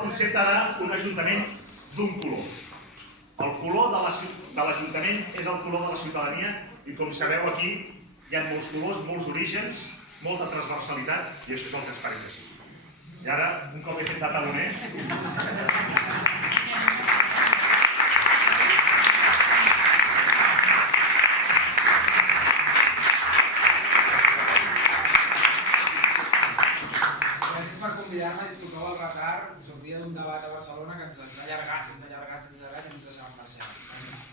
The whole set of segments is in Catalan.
el concepte d'un ajuntament d'un color. El color de l'Ajuntament és el color de la ciutadania i com sabeu aquí hi ha molts colors, molts orígens, molta transversalitat i això és el que esperem que sigui. I ara, un cop he fet de taloner... Gràcies per convidar-me, disculpeu el retard, sortia d'un debat a Barcelona que ens ha allargat i ens deixàvem marxar.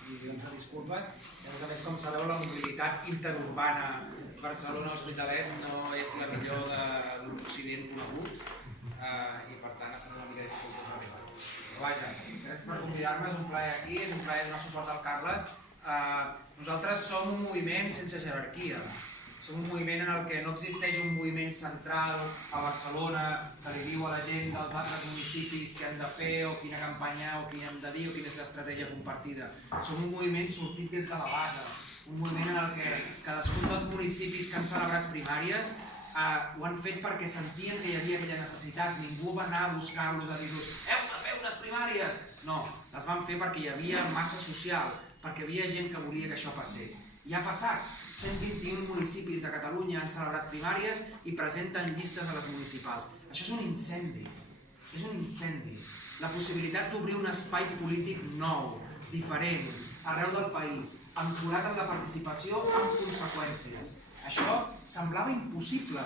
Milions de disculpes. I a més, com sabeu, la mobilitat interurbana Barcelona-Hospitalet no és la millor de l'Occident conegut i per tant ha estat una mica difícil d'arribar. Però vaja, gràcies per convidar-me, és un plaer aquí, és un plaer donar suport al Carles. Nosaltres som un moviment sense jerarquia. Som un moviment en el que no existeix un moviment central a Barcelona que li diu a la gent dels altres municipis què han de fer o quina campanya o què hem de dir o quina és l'estratègia compartida. Som un moviment sortit des de la base, un moviment en el que cadascun dels municipis que han celebrat primàries ho han fet perquè sentien que hi havia aquella necessitat. Ningú va anar a buscar-los a dir-los heu de fer unes primàries! No, les van fer perquè hi havia massa social, perquè hi havia gent que volia que això passés. I ha passat. 121 municipis de Catalunya han celebrat primàries i presenten llistes a les municipals. Això és un incendi. És un incendi. La possibilitat d'obrir un espai polític nou, diferent, arreu del país, ancorat en la participació amb conseqüències. Això semblava impossible.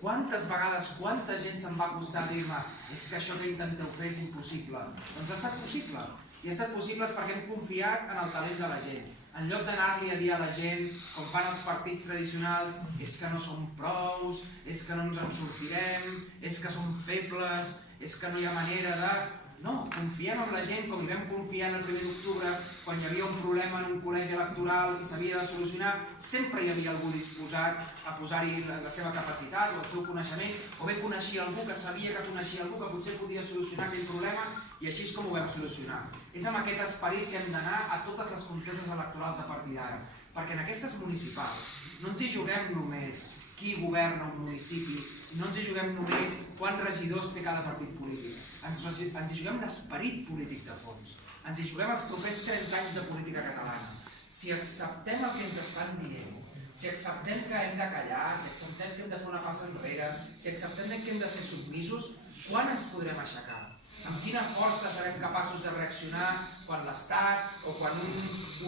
Quantes vegades, quanta gent se'n va costar dir-me és que això que intenteu fer és impossible? Doncs ha estat possible. I ha estat possible perquè hem confiat en el talent de la gent. En lloc d'anar-li a dir a la gent, com fan els partits tradicionals, és que no som prous, és que no ens en sortirem, és que som febles, és que no hi ha manera de... No, confiem en la gent com hi vam confiar el 1 d'octubre quan hi havia un problema en un col·legi electoral i s'havia de solucionar. Sempre hi havia algú disposat a posar-hi la seva capacitat o el seu coneixement, o bé coneixia algú que sabia que coneixia algú que potser podia solucionar aquell problema i així és com ho vam solucionar. És amb aquest esperit que hem d'anar a totes les conteses electorals a partir d'ara, perquè en aquestes municipals no ens hi juguem només qui governa un municipi, no ens hi juguem només quants regidors té cada partit polític, ens hi juguem l'esperit polític de fons, ens hi juguem els propers 30 anys de política catalana. Si acceptem el que ens estan dient, si acceptem que hem de callar, si acceptem que hem de fer una passa enrere, si acceptem que hem de ser submisos, quan ens podrem aixecar? Amb quina força serem capaços de reaccionar quan l'Estat o quan un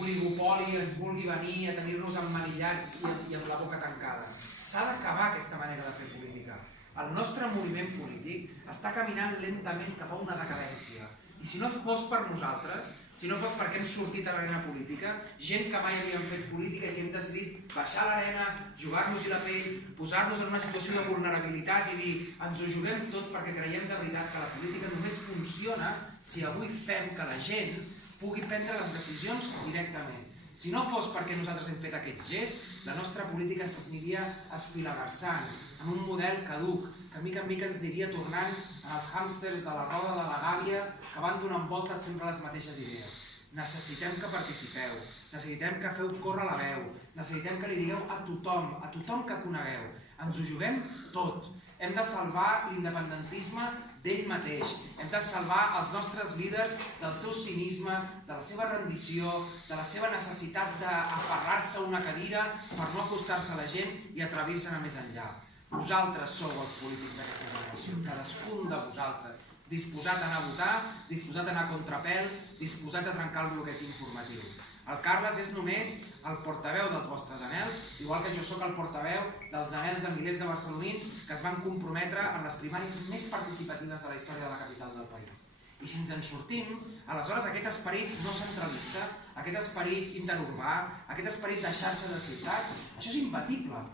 oligopoli ens vulgui venir a tenir-nos emmanillats i amb la boca tancada? S'ha d'acabar aquesta manera de fer política. El nostre moviment polític està caminant lentament cap a una decadència. I si no fos per nosaltres, si no fos perquè hem sortit a l'arena política, gent que mai havíem fet política i que hem decidit baixar a l'arena, jugar-nos-hi la pell, posar-nos en una situació de vulnerabilitat i dir ens ho juguem tot perquè creiem de veritat que la política només funciona si avui fem que la gent pugui prendre les decisions directament. Si no fos perquè nosaltres hem fet aquest gest, la nostra política s'aniria esfilagarçant en un model caduc, que mica en mica ens aniria tornant als hàmsters de la roda de la gàbia que van donant voltes sempre les mateixes idees. Necessitem que participeu, necessitem que feu córrer la veu, necessitem que li digueu a tothom que conegueu. Ens ho juguem tot. Hem de salvar l'independentisme d'ell mateix. Hem de salvar els nostres líders del seu cinisme, de la seva rendició, de la seva necessitat d'aferrar-se a una cadira per no acostar-se a la gent i atrevir-se a anar més enllà. Vosaltres sou els polítics d'aquesta generació, cadascun de vosaltres, disposat a anar a votar, disposat a anar a contrapèl, disposats a trencar el bloqueig informatiu. El Carles és només el portaveu dels vostres anhels, igual que jo sóc el portaveu dels anhels de milers de barcelonins que es van comprometre en les primàries més participatives de la història de la capital del país. I si ens en sortim, aleshores aquest esperit no centralista, aquest esperit interurbà, aquest esperit de xarxa de ciutats, això és imbatible.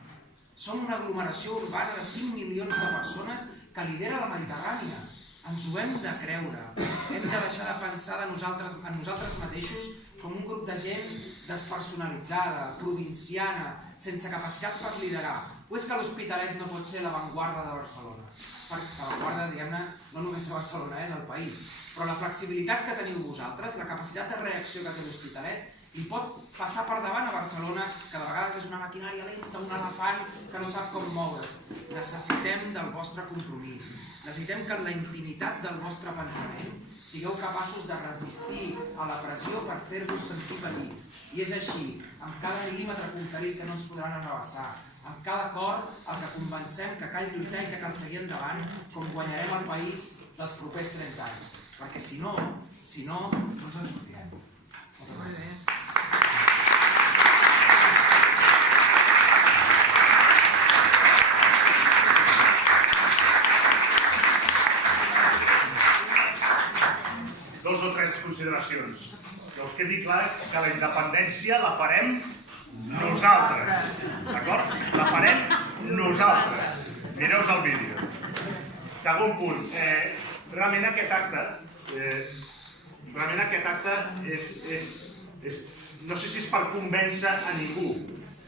Som una aglomeració urbana de 5 milions de persones que lidera la Mediterrània. Ens ho hem de creure. Hem de deixar de pensar en nosaltres mateixos com un grup de gent despersonalitzada, provinciana, sense capacitat per liderar. O és que l'Hospitalet no pot ser l'avantguarda de Barcelona? L'avantguarda, diguem-ne, no només de Barcelona, del país. Però la flexibilitat que teniu vosaltres, la capacitat de reacció que té l'Hospitalet, i pot passar per davant a Barcelona, que de vegades és una maquinària lenta, un elefant que no sap com moure's. Necessitem del vostre compromís. Necessitem que en la intimitat del vostre pensament sigueu capaços de resistir a la pressió per fer-vos sentir petits. I és així, amb cada mil·límetre conquerit que no ens podran arrabassar, amb cada cor el que convencem que cal lluitar i que cal seguir endavant, com guanyarem el país dels propers 30 anys. Perquè si no, no ens en sortirem. Moltes gràcies. Dos o tres consideracions. Que us quedi clar que la independència la farem nosaltres. D'acord? La farem nosaltres. Mireu-vos el vídeo. Segon punt. Realment aquest acte és... No sé si és per convèncer a ningú,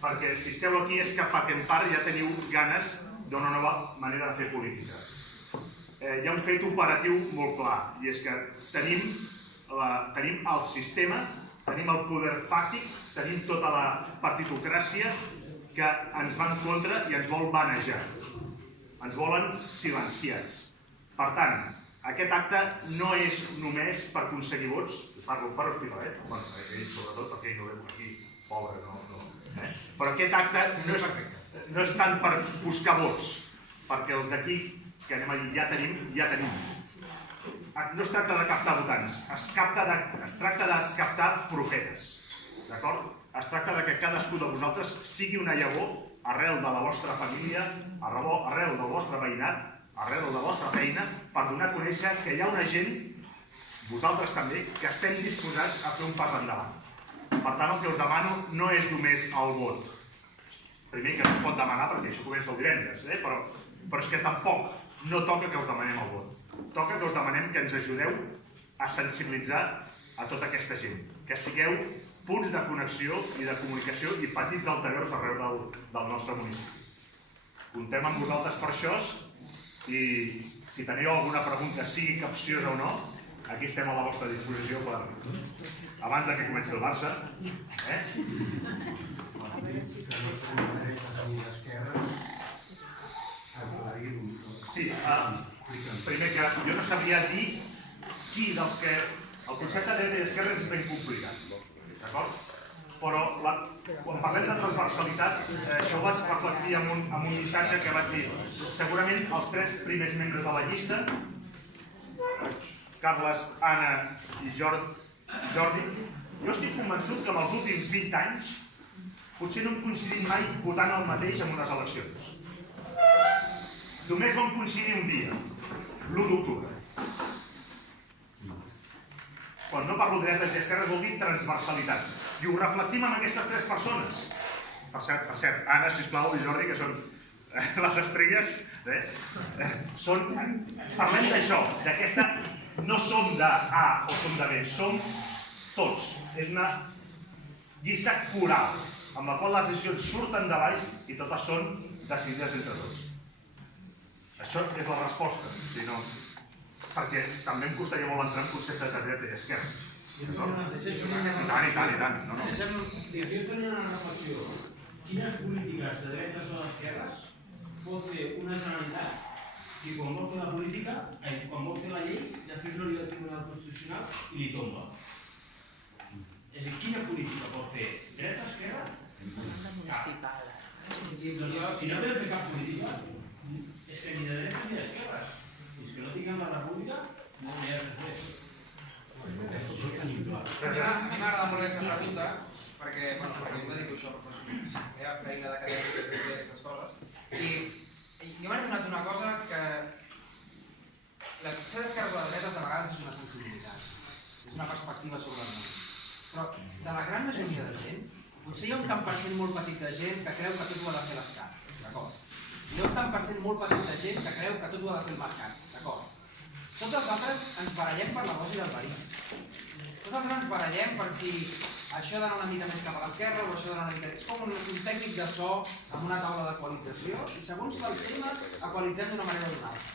perquè si esteu aquí és que perquè en part ja teniu ganes d'una nova manera de fer política. Hi ha un fet operatiu molt clar, i és que tenim el sistema, tenim el poder fàctic, tenim tota la partitocràcia que ens va en contra i ens vol banejar. Ens volen silenciats. Per tant, aquest acte no és només per aconseguir vots, parlo per Hospitalet, ell sobretot perquè ell no veu aquí, pobre, no. Però aquest acte no és tant per buscar vots, perquè els d'aquí que anem a dir ja tenim. No es tracta de captar votants, es tracta de captar profetes, d'acord? Es tracta de que cadascú de vosaltres sigui una llavor arrel de la vostra família, arrel del vostre veïnat, arrel de la vostra feina, per donar a conèixer que hi ha una gent, vosaltres també, que estem disposats a fer un pas endavant. Per tant, el que us demano no és només el vot. Primer, que no es pot demanar, perquè això comença el divendres, però és que tampoc no toca que us demanem el vot. Toca que us demanem que ens ajudeu a sensibilitzar a tota aquesta gent, que sigueu punts de connexió i de comunicació i petits altaveus arreu del nostre municipi. Comptem amb vosaltres per això i si teniu alguna pregunta, sigui capciosa o no, aquí estem a la vostra disposició per abans que comenci el Barça. Sí, primer que jo no sabria dir qui dels que... El concepte de dreta i esquerra és ben complicat, d'acord? Però quan parlem de transversalitat, això ho vaig reflectir amb un missatge que vaig dir. Segurament els tres primers membres de la llista, Carles, Anna i Jordi, jo estic convençut que en els últims 20 anys potser no hem coincidit mai votant el mateix en unes eleccions. Només vam coincidir un dia, l'1 d'octubre. Quan no parlo de dretes i esquerres vol dir transversalitat. I ho reflectim amb aquestes tres persones. Per cert, Anna, sisplau, i Jordi, que són les estrelles. Parlem d'això, d'aquesta... No som de A o som de B, som tots. És una llista coral, amb la qual les decisions surten de baix i totes són decidides entre tots. Això és la resposta, perquè també em costaria molt entrar en conceptes de dreta i esquerra. I tant. Jo tenia una reflexió. Quines polítiques de dretes o d'esquerres pot fer una generalitat que quan vol fer la política, quan vol fer la llei, després no li va al Tribunal Constitucional i li tomba? És a dir, quina política pot fer dreta, esquerra? Si no podem fer cap política, és que ni de dreta ni d'esquerres. És que no tinguem la república, no hi ha res més. A mi m'agrada molt aquesta pregunta, perquè jo em dedico a això, la meva feina d'acadèmic és dir aquestes coses, i jo m'he adonat una cosa que ser d'esquerres o de dretes de vegades és una sensibilitat, és una perspectiva sobre el món, però de la gran majoria de gent, potser hi ha un tant per cent molt petit de gent que creu que tot ho ha de fer l'Estat, d'acord? Hi ha un tant per cent molt petit de gent que creu que tot ho ha de fer el mercat, d'acord? Tots els altres ens barallem per la boja del verí. Tots els altres ens barallem per si això d'anar una mica més cap a l'esquerra o això d'anar una mica... És com un tècnic de so amb una taula d'equalització i segons el tema equalitzem d'una manera o d'una altra.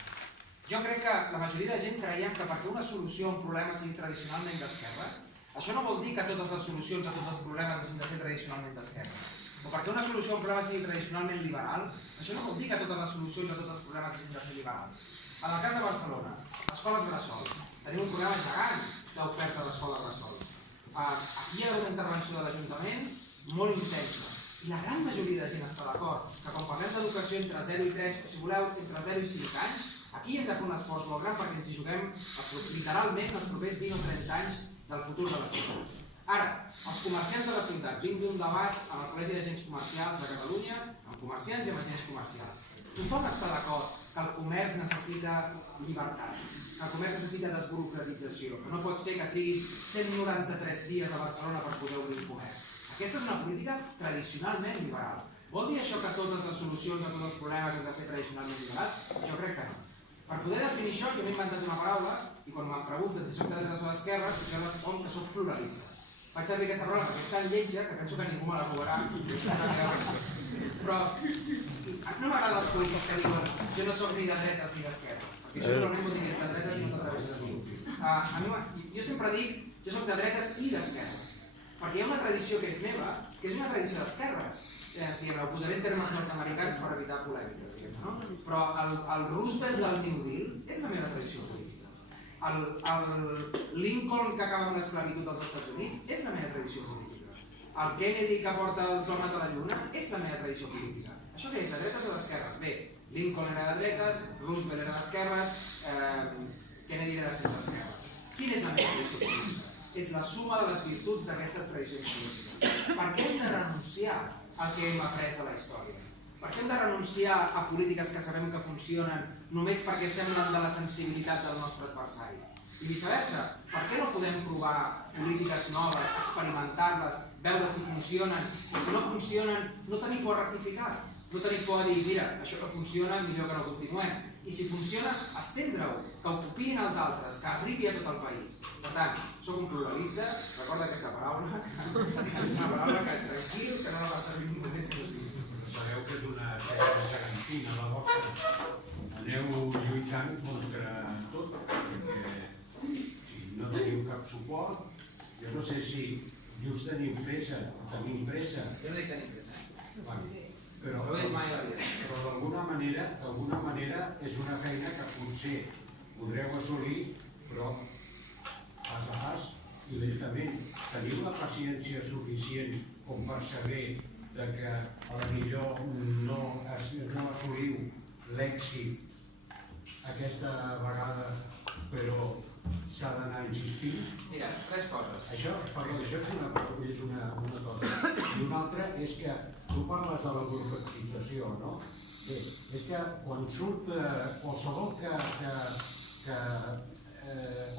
Jo crec que la majoria de gent creiem que perquè una solució a un problema sigui tradicionalment d'esquerra Això no vol dir que totes les solucions a tots els problemes hagin de ser tradicionalment d'esquerra. O perquè una solució a un problema sigui tradicionalment liberal, això no vol dir que totes les solucions a tots els problemes hagin de ser liberals. En el cas de Barcelona, escoles bressol. Tenim un problema gegant d'oferta d'escoles bressol. Aquí hi ha una intervenció de l'Ajuntament molt intensa. I la gran majoria de gent està d'acord que quan parlem d'educació entre 0 i 3, o si voleu, entre 0 i 5 anys, aquí hem de fer un esforç molt gran perquè ens hi juguem literalment els propers 20 o 30 anys del futur de la ciutat. Ara, els comerciants de la ciutat, vinc d'un debat al Col·legi d'Agents Comercials de Catalunya, amb comerciants i amb agents comercials. Tothom està d'acord que el comerç necessita llibertat, que el comerç necessita desburocratització, que no pot ser que triguis 193 dies a Barcelona per poder obrir un comerç. Aquesta és una política tradicionalment liberal. Vol dir això que totes les solucions a tots els problemes han de ser tradicionalment liberals? Jo crec que no. Per poder definir això, jo m'he inventat una paraula i quan me'n pregunten si soc de dretes o d'esquerres, jo responc que soc pluralista. Faig servir aquesta paraula perquè és tan lletja que penso que ningú me la robarà. Però no m'agrada els polítics que diuen jo no soc ni de dretes ni d'esquerres, perquè això normalment vol dir que ets de dretes i no t'atreveixes a dir. Jo sempre dic jo soc de dretes i d'esquerres, perquè hi ha una tradició que és meva, que és una tradició d'esquerres. Ho posaré en termes nord-americans per evitar polèmiques, no? Però el Roosevelt del New Deal és la meva tradició política. El Lincoln que acaba amb l'esclavitud als Estats Units és la meva tradició política. El Kennedy que porta els homes a la lluna és la meva tradició política. Això què és, de dretes o d'esquerres? Bé, Lincoln era de dretes, Roosevelt era d'esquerres, Kennedy era de centre-esquerres. Quina és la meva tradició política? És la suma de les virtuts d'aquestes tradicions polítiques. Per què hem de renunciar al que hem après de la història? Per què hem de renunciar a polítiques que sabem que funcionen només perquè semblen de la sensibilitat del nostre adversari? I viceversa, per què no podem provar polítiques noves, experimentar-les, veure si funcionen, i si no funcionen, no tenir por a rectificar, no tenir por a dir, mira, això que funciona, millor que no continuem. I si funciona, estendre-ho, que ho copiïn els altres, que arribi a tot el país. Per tant, soc un pluralista, recorda aquesta paraula, que és una paraula que tranquil, que no la va servir ningú més que no sigui. Però sabeu que és una tècnica gegantina, la vostra. Aneu lluitant contra tot, perquè si no teniu cap suport, jo no sé si dius tenim pressa o tenim pressa. Jo no dic tenim pressa. Però d'alguna manera és una feina que potser podreu assolir, però pas a pas i lentament. Teniu la paciència suficient com per saber que potser no assoliu l'èxit aquesta vegada, però s'ha d'anar insistint? Mira, 3 coses. Això és una cosa. I una altra és que tu parles de la burocratització, no? Bé, és que quan surt qualsevol que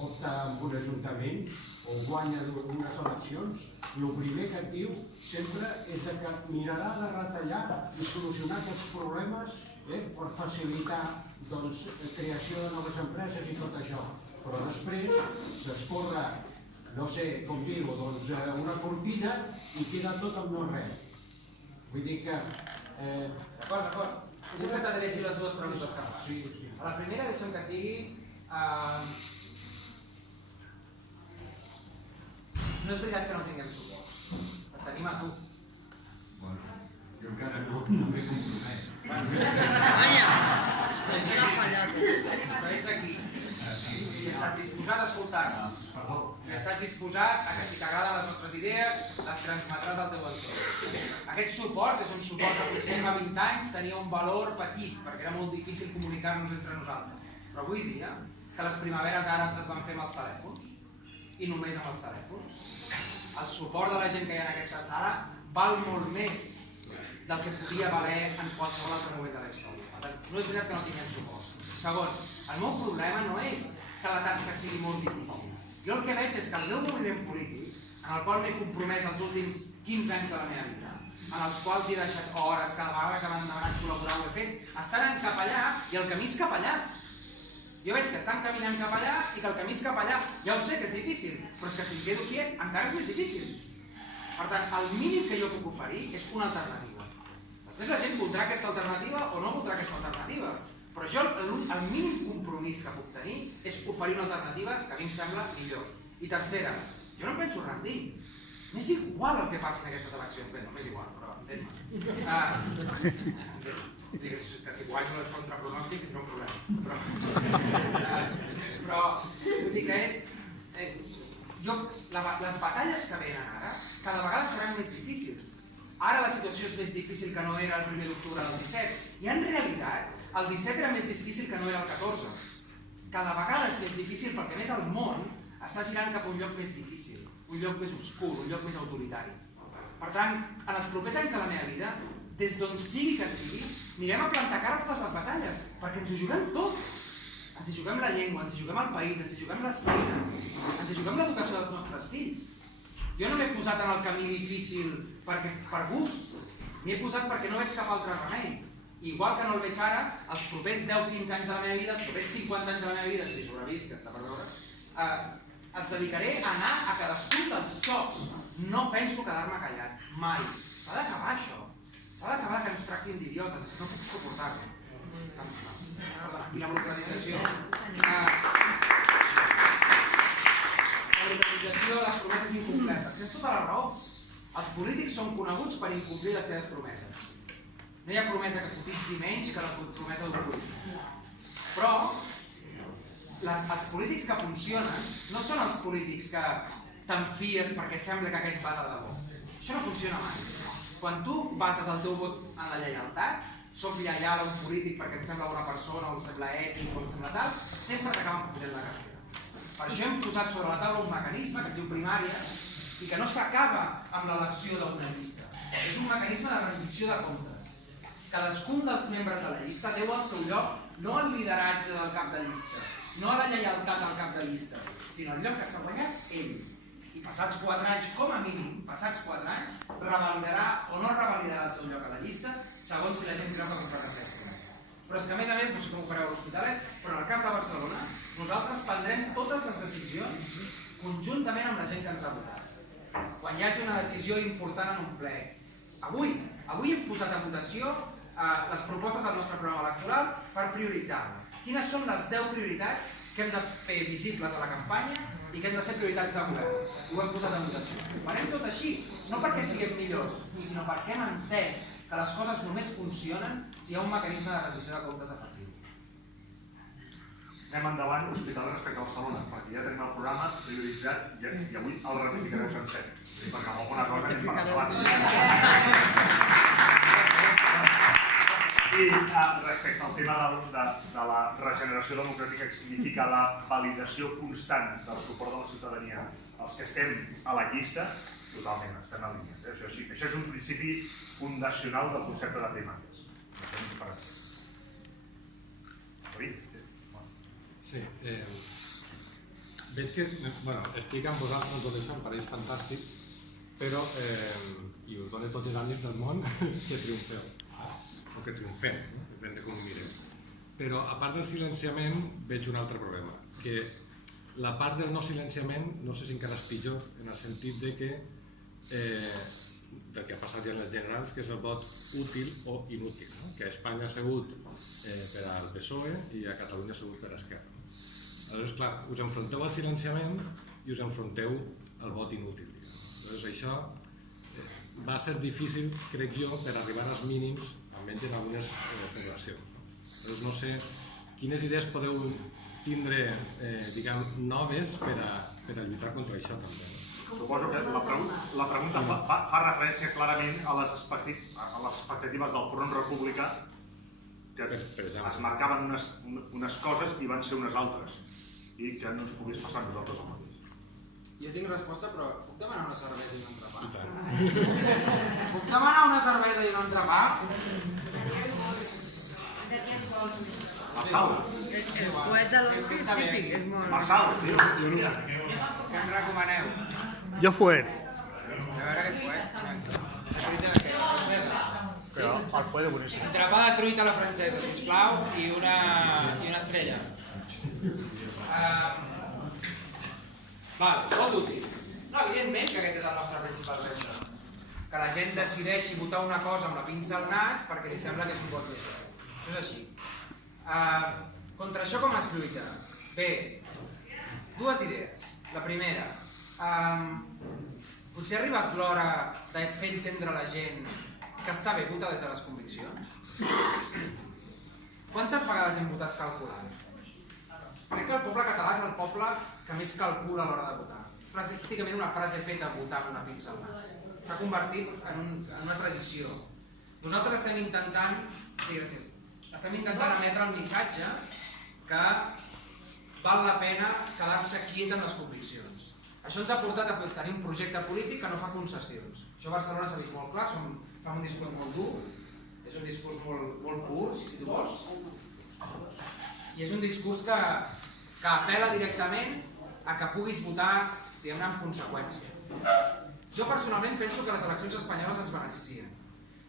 opta en un ajuntament o guanya unes eleccions, el primer que et diu sempre és que mirarà de retallar i solucionar aquests problemes per facilitar creació de noves empreses i tot això. Però després s'escorre, no sé com dir-ho, una cortina i queda tot amb no res. Vull dir que... D'acord. Sempre t'adreci les dues preguntes que fas. A la primera, deixa'm que et digui... No és veritat que no tinguem suport. Et tenim a tu. Jo encara no m'he compromès. Però ets aquí. I estàs disposat a escoltar-nos. Perdó. I estàs disposat a que si t'agraden les nostres idees, les transmetràs al teu entorn. Aquest suport és un suport que potser fa 20 anys tenia un valor petit, perquè era molt difícil comunicar-nos entre nosaltres. Però avui dia, que les primaveres àrabs es van fer amb els telèfons, i només amb els telèfons, el suport de la gent que hi ha en aquesta sala val molt més del que podia valer en qualsevol altre moment de la història. Per tant, no és veritat que no tinguem suport. Segon, el meu problema no és que la tasca sigui molt difícil. Jo el que veig és que el meu moviment polític, en el qual m'he compromès els últims 15 anys de la meva vida, en els quals he deixat hores, cada vegada que m'han demanat col·laborar ho he fet, estan cap allà i el camí és cap allà. Jo veig que estan caminant cap allà i que el camí és cap allà. Ja ho sé que és difícil, però és que si em quedo quiet encara és més difícil. Per tant, el mínim que jo puc oferir és una alternativa. Després la gent voldrà aquesta alternativa o no voldrà aquesta alternativa. Però jo el mínim compromís que puc tenir és oferir una alternativa que a mi em sembla millor. I tercera, Jo no em penso rendir. M'és igual el que passi en aquestes eleccions. Bé, no m'és igual, però entén-me. Que si guanyo les contrapronòstic tindrà un problema. Però vull dir que és... Les batalles que venen ara cada vegada seran més difícils. Ara la situació és més difícil que no era el 1 d'octubre del 17. I en realitat el 17 era més difícil que no era el 14. Cada vegada és més difícil perquè més el món està girant cap a un lloc més difícil, un lloc més obscur, un lloc més autoritari. Per tant, en els propers anys de la meva vida, des d'on sigui que sigui, anirem a plantar cara a totes les batalles, perquè ens ho juguem tot. Ens hi juguem la llengua, ens hi juguem el país, ens hi juguem les feines, ens hi juguem l'educació dels nostres fills. Jo no m'he posat en el camí difícil per gust, m'hi he posat perquè no veig cap altre remei. Igual que no el veig ara, els propers 10-15 anys de la meva vida, els propers 50 anys de la meva vida, si sobrevisc, que està per veure, els dedicaré a anar a cadascun dels xocs. No penso quedar-me callat, mai. S'ha d'acabar això. S'ha d'acabar que ens tractin d'idiotes, és que no puc suportar-ho. I la burocratització. La burocratització de les promeses incompletes. Tens tota la raó. Els polítics són coneguts per incomplir les seves promeses. No hi ha promesa que cotitzi menys que la promesa d'un polític. Però els polítics que funcionen no són els polítics que t'enfies perquè sembla que aquest va de debò. Això no funciona mai. Quan tu bases el teu vot en la lleialtat, soc lleial a un polític perquè em sembla bona persona, o em sembla ètic, o em sembla tal, sempre t'acaben fotent la cartera. Per això hem posat sobre la taula un mecanisme que es diu primària i que no s'acaba amb l'elecció d'una llista. És un mecanisme de rendició de comptes. Cadascun dels membres de la llista deu el seu lloc no al lideratge del cap de llista, no a la lleialtat al cap de llista, sinó al lloc que s'ha guanyat ell. I passats 4 anys, com a mínim, passats 4 anys, revalidarà o no revalidarà el seu lloc a la llista, segons si la gent creu que ha fracassat. Però és que a més, no sé com ho fareu a l'Hospitalet, però en el cas de Barcelona, nosaltres prendrem totes les decisions conjuntament amb la gent que ens ha votat. Quan hi hagi una decisió important en un ple. Avui hem posat a votació les propostes del nostre programa electoral per prioritzar-les. Quines són les 10 prioritats que hem de fer visibles a la campanya i que hem de ser prioritats de govern. Ho hem posat a votació. Ho farem tot així, no perquè siguem millors, sinó perquè hem entès que les coses només funcionen si hi ha un mecanisme de rendició de comptes efectiu. Anem endavant, Hospital respecte a Barcelona, perquè ja tenim el programa prioritzat i avui el ratificareu sencer. Perquè amb alguna cosa anem per endavant. I respecte al tema de la regeneració democràtica, que significa la validació constant del suport de la ciutadania, els que estem a la llista, totalment, estem en línia. Això és un principi fundacional del concepte de primàries. Sí, veig que, estic amb vosaltres, tot això em pareix fantàstic, però, i us dono tots els ànims del món que triomfeu. O que triomfem, depèn de com ho mireu. Però a part del silenciament veig un altre problema, que la part del no silenciament no sé si encara és pitjor, en el sentit de que del que ha passat ja en les generals, que és el vot útil o inútil, que a Espanya ha sigut per al PSOE i a Catalunya ha sigut per a Esquerra. Aleshores, clar, us enfronteu al silenciament i us enfronteu al vot inútil. Aleshores, això va ser difícil, crec jo, per arribar als mínims almenys en algunes poblacions. Doncs no sé quines idees podeu tindre, diguem, noves per a lluitar contra això també. Suposo que la pregunta fa referència clarament a les expectatives del Front Republicà, que es marcaven unes coses i van ser unes altres, i que no ens pogués passar a nosaltres el mateix. Jo tinc resposta, però puc demanar una cervesa i un entrepà? Puc demanar una cervesa i un entrepà? Marçal. El poet de l'Hospi és típic, és molt... Marçal, tio. Què em recomaneu? Jo fuet. A veure aquest poet. La truita francesa. Però el fuet és boníssim. Entrepà de truita a la francesa, sisplau, i una estrella. Vot útil. No, evidentment que aquest és el nostre principal repte. Que la gent decideixi votar una cosa amb la pinça al nas perquè li sembla que és un vot més. Això és així. Contra això com es lluita? Bé, dues idees. La primera, Potser ha arribat l'hora de fer entendre a la gent que està bé votar des de les conviccions? Quantes vegades hem votat calculant? Crec que el poble català és el poble que més calcula a l'hora de votar. És pràcticament una frase feta votar amb una pinça al nas. S'ha convertit en una tradició. Nosaltres estem intentant emetre el missatge que val la pena quedar-se quiet en les conviccions. Això ens ha portat a tenir un projecte polític que no fa concessions. Això a Barcelona s'ha vist molt clar, fa un discurs molt dur, és un discurs molt pur, si tu vols, i és un discurs que apel·la directament a que puguis votar, diguem-ne, en conseqüència. Jo personalment penso que les eleccions espanyoles ens beneficien.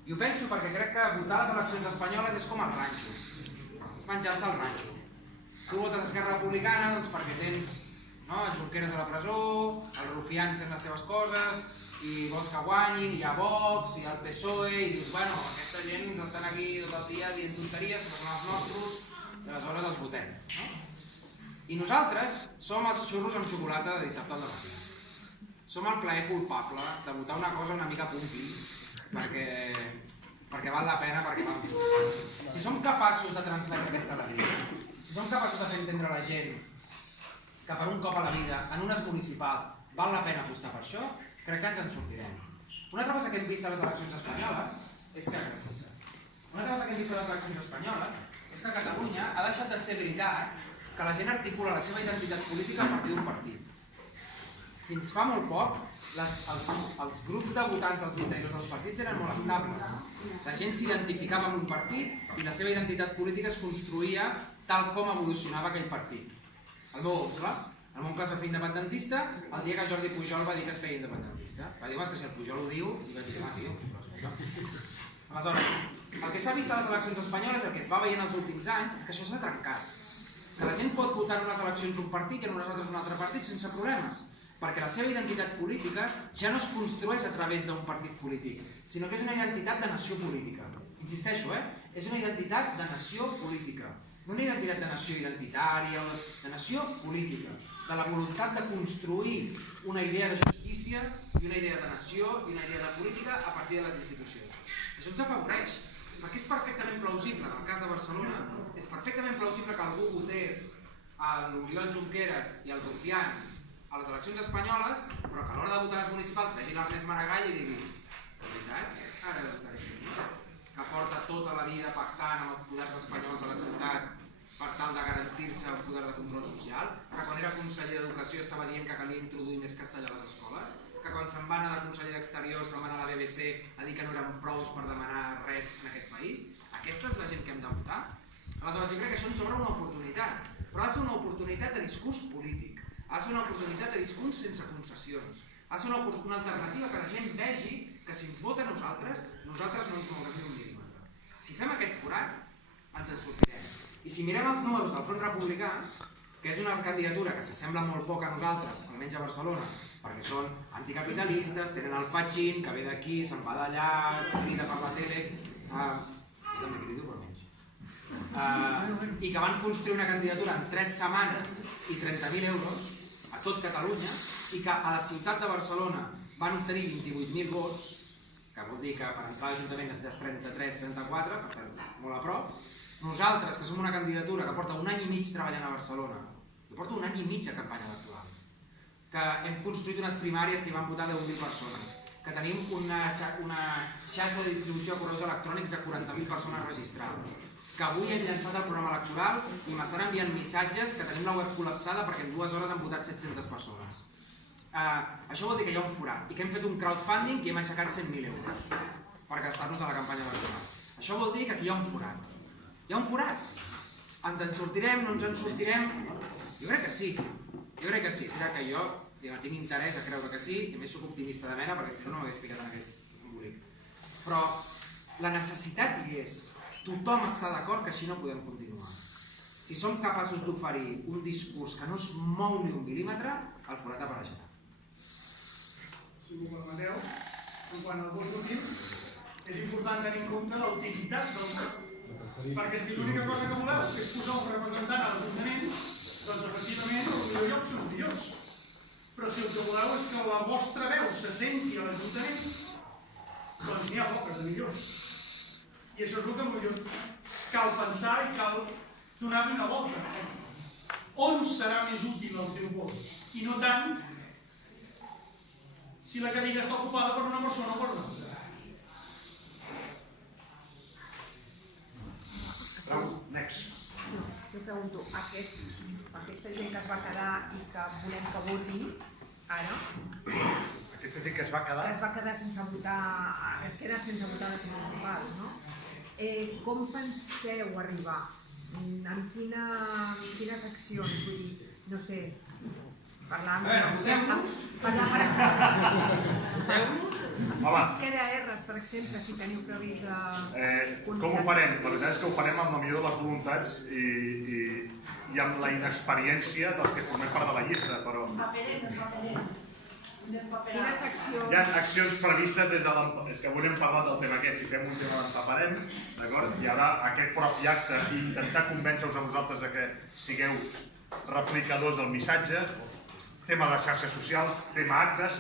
I ho penso perquè crec que votar a les eleccions espanyoles és com el ranxo. És menjar-se el ranxo. Tu votes a Esquerra Republicana doncs perquè tens el Junqueras a la presó, el Rufián fent les seves coses, i vols que guanyin, hi ha Vox, hi ha el PSOE, i dius, bueno, aquesta gent ens estan aquí tot el dia dient tonteries, que són els nostres, i aleshores els votem. I nosaltres som els xurros amb xocolata de dissabte al matí. Som el plaer culpable de votar una cosa una mica punky, perquè val la pena, perquè val bé. Si som capaços de transmetre aquesta alegria, si som capaços de fer entendre a la gent que per un cop a la vida, en unes municipals, val la pena apostar per això, crec que ens en sortirem. Una altra cosa que hem vist a les eleccions espanyoles és que a Catalunya ha deixat de ser veritat que la gent articula la seva identitat política a partir d'un partit. Fins fa molt poc, els grups de votants als interiors dels partits eren molt estables. La gent s'identificava amb un partit i la seva identitat política es construïa tal com evolucionava aquell partit. El meu oncle es va fer independentista el dia que Jordi Pujol va dir que es feia independentista. Va dir, que si el Pujol ho diu, i vaig dir, tio. Aleshores, el que s'ha vist a les eleccions espanyoles, el que es va veient els últims anys, és que això s'ha trencat. Que la gent pot votar en unes eleccions un partit i en unes altres un altre partit sense problemes. Perquè la seva identitat política ja no es construeix a través d'un partit polític, sinó que és una identitat de nació política. Insisteixo, és una identitat de nació política. No una identitat de nació identitària, de nació política, de la voluntat de construir una idea de justícia i una idea de nació i una idea de política a partir de les institucions. Això ens afavoreix, perquè és perfectament plausible, en el cas de Barcelona, és perfectament plausible que algú votés a l'Oriol Junqueras i al Rufián a les eleccions espanyoles, però que a l'hora de votar a les municipals vegi l'Ernest Maragall i digui, de veritat, ara de votar això, que porta tota la vida pactant amb els poders espanyols a la ciutat per tal de garantir-se el poder de control social, que quan era conseller d'Educació estava dient que calia introduir més castellà a les escoles, que quan se'n va anar de conseller d'Exteriors se'n va anar a la BBC a dir que no eren prous per demanar res en aquest país. Aquesta és la gent que hem de votar. Aleshores, jo crec que això ens obre una oportunitat, però ha de ser una oportunitat de discurs polític, ha de ser una oportunitat de discurs sense concessions, ha de ser una alternativa que la gent vegi que si ens vota a nosaltres no ens mourem ni un mil·límetre. Si fem aquest forat, ens en sortirem. I si mirem els números del Front Republicà, que és una candidatura que s'assembla molt poc a nosaltres, almenys a Barcelona, perquè són anticapitalistes, tenen el fatxin, que ve d'aquí, se'n va d'allà, crida per la tele, també crido per menys, i que van construir una candidatura en 3 setmanes i 30.000 euros a tot Catalunya, i que a la ciutat de Barcelona van obtenir 28.000 vots, que vol dir que per entrar a l'Ajuntament necessites 33-34, per tant, molt a prop. Nosaltres, que som una candidatura que porta un any i mig treballant a Barcelona, que porta un any i mig a campanya electoral, que hem construït unes primàries que hi van votar 10.000 persones, que tenim una xarxa de distribució de correus electrònics de 40.000 persones registrades, que avui hem llançat el programa electoral i m'estan enviant missatges que tenim la web col·lapsada perquè en 2 hores han votat 700 persones. Això vol dir que hi ha un forat i que hem fet un crowdfunding i hem aixecat 100.000 euros per gastar-nos a la campanya electoral. Això vol dir que aquí hi ha un forat. Hi ha un forat. Ens en sortirem, no ens en sortirem? Jo crec que sí. Crec que jo tinc interès a creure que sí, i a més soc optimista de mena perquè si no m'hagués ficat en aquest embolic. Però la necessitat hi és. Tothom està d'acord que així no podem continuar. Si som capaços d'oferir un discurs que no es mou ni un mil·límetre, el forat apareixerà. Si m'ho permeteu, quant al vot útil, és important tenir en compte la utilitat del vot. Perquè si l'única cosa que voleu és posar un representant a l'Ajuntament, doncs efectivament potser hi ha opcions millors. Però Però si el que voleu és que la vostra veu se senti a l'Ajuntament, doncs n'hi ha poques de millors. I això és el que potser cal pensar i cal donar-li una volta. On serà més útil el teu vot? I no tant si la cadira està ocupada per una persona o per una altra. Next. Jo pregunto, aquesta gent que es va quedar i que volem que voti ara, Aquesta gent que es va quedar... que es va quedar sense votar, es queda sense votar les municipals, no? Com penseu arribar? Amb quines accions? Vull dir, no sé, parlar amb... Parlar, per exemple... Home, CDRs, per exemple, si teniu previst de... com ho farem? La veritat és que ho farem amb la millor de les voluntats i amb la inexperiència dels que formem part de la llista, però... Quines accions... Hi ha accions previstes des de l'empaparem. És que avui hem parlat del tema aquest, si fem un tema d'empaparem, d'acord? Hi haurà aquest propi acte i intentar convèncer-vos a vosaltres de que sigueu replicadors del missatge, tema de xarxes socials, tema actes,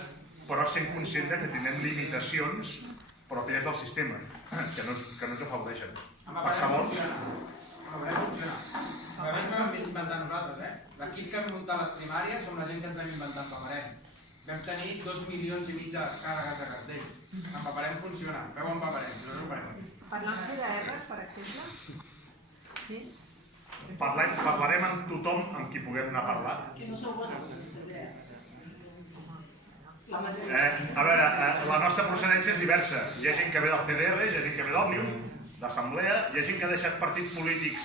però sent conscients que tindrem limitacions pròpies del sistema, que no ens afavoreixen. Amaparem funciona. Amaparem no vam inventar nosaltres, L'equip que vam muntar les primàries som la gent que ens vam inventar Amaparem. Vam tenir 2,5 milions de descàrregues de cartells. Amaparem funciona, feu Amaparem, no ho farem. Parlar amb CDRs, per exemple? Sí? Parlarem amb tothom amb qui puguem anar a parlar. Que no sou vosaltres, A veure, la nostra procedència és diversa. Hi ha gent que ve del CDR, hi ha gent que ve d'Òmnium, d'Assemblea, hi ha gent que ha deixat partits polítics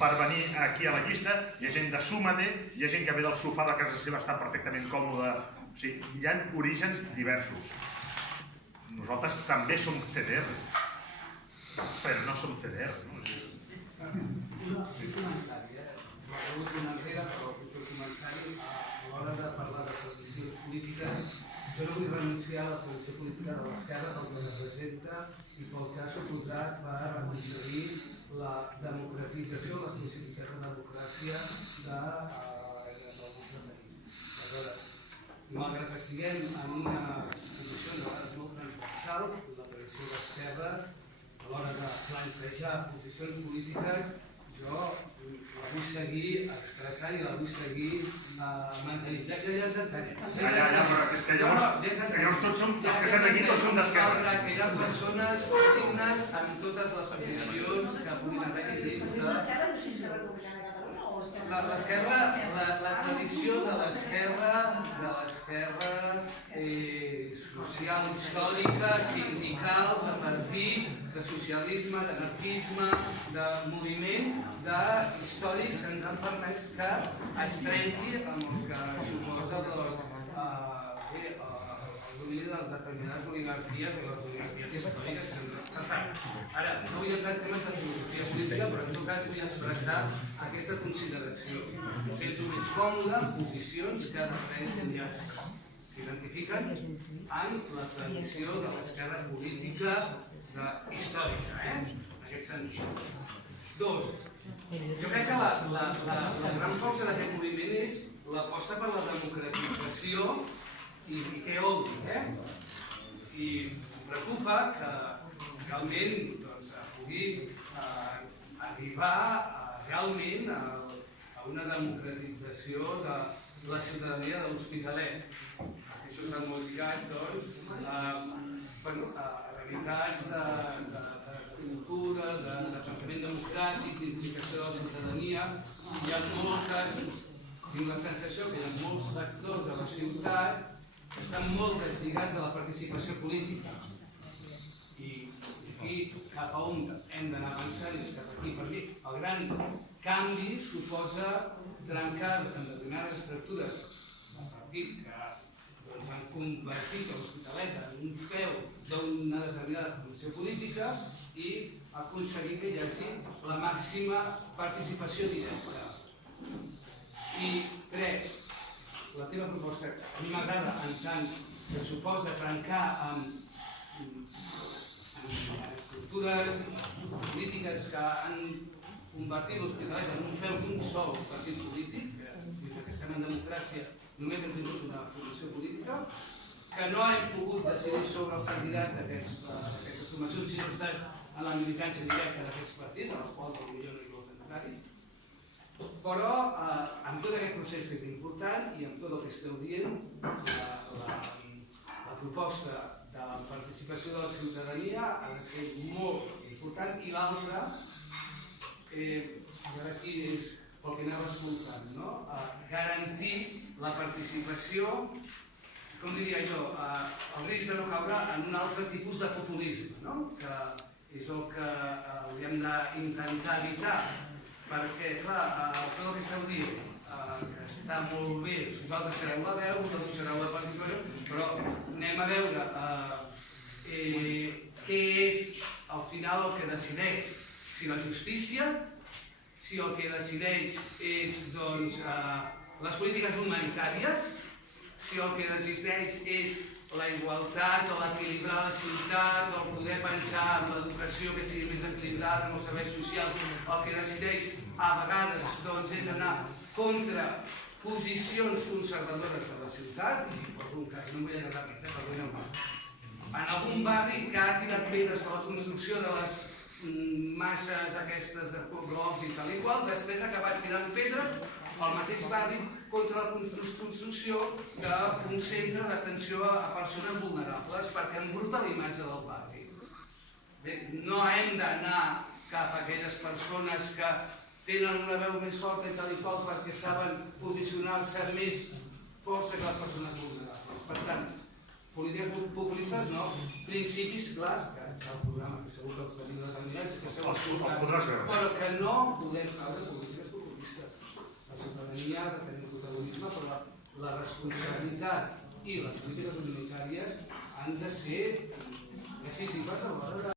per venir aquí a la llista, hi ha gent de Súmate, hi ha gent que ve del sofà de casa seva, està perfectament còmode. O sigui, hi ha orígens diversos. Nosaltres també som CDR, però no som CDR. M'ha rebut una enrere, però pitjor comentari, a l'hora de parlar de tradicions polítiques, jo no vull renunciar a la tradició política de l'esquerra pel que representa i pel que ha suposat per aconseguir la democratització, les possibilitats de democràcia del nostre país. Aleshores, malgrat que estiguem en unes posicions a vegades molt transversals, la tradició d'esquerra, a l'hora de plantejar posicions polítiques, jo la vull seguir expressant i la vull seguir mantenint. Ja ens entenem. Però és que llavors tots som, els que estem aquí tots som d'esquerra. Malgrat que hi ha persones dignes amb totes les posicions que puguin haver-hi dins l'esquerra, la tradició de l'esquerra social, històrica, sindical, de partit, de socialisme, d'anarquisme, de moviment, d'històrics que ens han permès que es trenqui amb el que suposa el domini de determinades oligarquies o les oligarquies històriques que ens han... Per tant, ara, no vull entrar en temes de filosofia política, però en tot cas vull expressar aquesta consideració. Em sento més còmode en posicions que referencien ja s'identifiquen en la tradició de l'esquerra política històrica, en aquest sentit. Dos, jo crec que la gran força d'aquest moviment és l'aposta per la democratització i què vol dir, I em preocupa que realment pugui arribar realment a una democratització de la ciutadania de l'Hospitalet. Això està molt lligat, a realitats de cultura, de pensament democràtic, d'implicació de la ciutadania. Hi ha moltes, tinc la sensació que hi ha molts sectors de la ciutat que estan molt deslligats de la participació política. I aquí, cap a on hem d'anar avançant, és cap aquí per aquí. El gran canvi suposa trencar en determinades estructures del partit que han convertit l'Hospitalet en un feu d'una determinada formació política i aconseguir que hi hagi la màxima participació directa. I tres, la teva proposta a mi m'agrada en tant que suposa trencar amb estructures polítiques que han convertit l'Hospitalet en un feu d'un sol partit polític, des que estem en democràcia només hem tingut una formació política, que no hem pogut decidir sobre els candidats d'aquestes formacions si no estàs en la militància directa d'aquests partits, en els quals potser no hi vols entrar-hi. Però amb tot aquest procés que és important i amb tot el que esteu dient, la proposta de la participació de la ciutadania ha de ser molt important, i l'altra, aquí és pel que anava escoltant, garantir la participació, com diria jo, el risc de no caure en un altre tipus de populisme, que és el que hauríem d'intentar evitar, perquè, clar, tot el que esteu dient, que està molt bé, vosaltres sereu la veu, vosaltres sereu la participació, però anem a veure què és al final el que decideix, si la justícia, si el que decideix és les polítiques humanitàries, si el que decideix és la igualtat o l'equilibrar la ciutat, o poder pensar en l'educació que sigui més equilibrada, en els serveis socials, el que decideix a vegades és anar contra posicions conservadores de la ciutat, i poso un cas, no em vull allargar més, però en algun barri que ha tirat pedres per la construcció de les masses aquestes de blocs i tal i qual, després ha acabat tirant pedres al mateix barri contra la construcció d'un centre d'atenció a persones vulnerables perquè embruta la imatge del barri. Bé, no hem d'anar cap a aquelles persones que tenen una veu més forta i tal i qual perquè saben posicionar-se més força que les persones vulnerables. Per tant, polítiques populistes no, principis clars, que és el programa que segur que els tenim determinats i que esteu escoltant, però que no podem caure polítiques populistes. La ciutadania ha de tenir protagonisme, però la responsabilitat i les polítiques humanitàries han de ser decisives a l'hora de